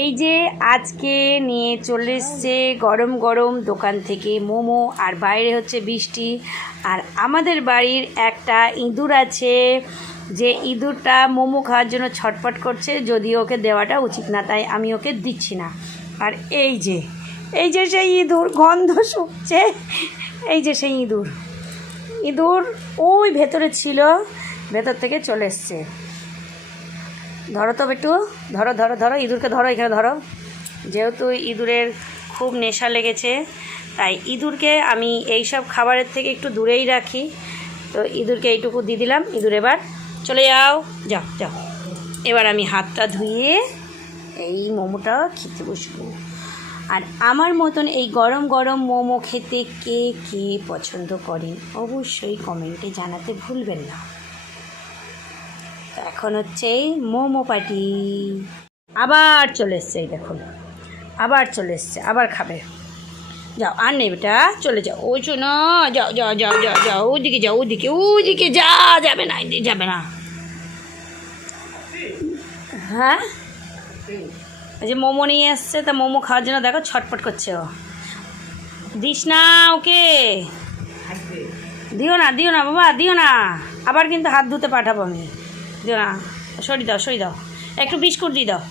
এই যে আজকে নিয়ে চলে এসছে গরম গরম দোকান থেকে মোমো, আর বাইরে হচ্ছে বৃষ্টি। আর আমাদের বাড়ির একটা ইঁদুর আছে, যে ইঁদুরটা মোমো খাওয়ার জন্য ছটপট করছে, যদি ওকে দেওয়াটা উচিত না, তাই আমি ওকে দিচ্ছি না। আর এই যে এই যে সেই ইঁদুর, গন্ধ শুকছে। এই যে সেই ইঁদুর। ইঁদুর ওই ভেতরে ছিল, ভেতর থেকে চলে এসছে। ধরো তো একটু ধরো ধরো ধরো, ইঁদুরকে ধরো এখানে, ধরো। যেহেতু ইঁদুরের খুব নেশা লেগেছে, তাই ইঁদুরকে আমি এই সব খাবারের থেকে একটু দূরেই রাখি। তো ইঁদুরকে এইটুকু দিয়ে দিলাম, ইঁদুর এবার চলে যাও যাও যাও। এবার আমি হাতটা ধুয়ে এই মোমোটা খেতে বসবো। আর আমার মতন এই গরম গরম মোমো খেতে কে কে পছন্দ করেন অবশ্যই কমেন্টে জানাতে ভুলবেন না। এখন হচ্ছে এই মোমো পাটি আবার চলে এসছে এই দেখুন। আবার চলে এসছে, আবার খাবে। যাও, আর নেই বেটা, চলে যাও। ওই শোন যাও যাও যাও যাও যাও ওদিকে যাও ওদিকে ওদিকে যা, যাবে না যাবে না। হ্যাঁ? যে মোমো নিয়ে এসছে, তা মোমো খাওয়ার জন্য দেখো ছটপট করছে ও। দিস না ওকে। দিও না দিও না, বাবা, দিও না। আবার কিন্তু হাত ধুতে পাঠাবো আমি। না সরি দাও সরি দাও। একটু বিস্কুট দিয়ে দাও।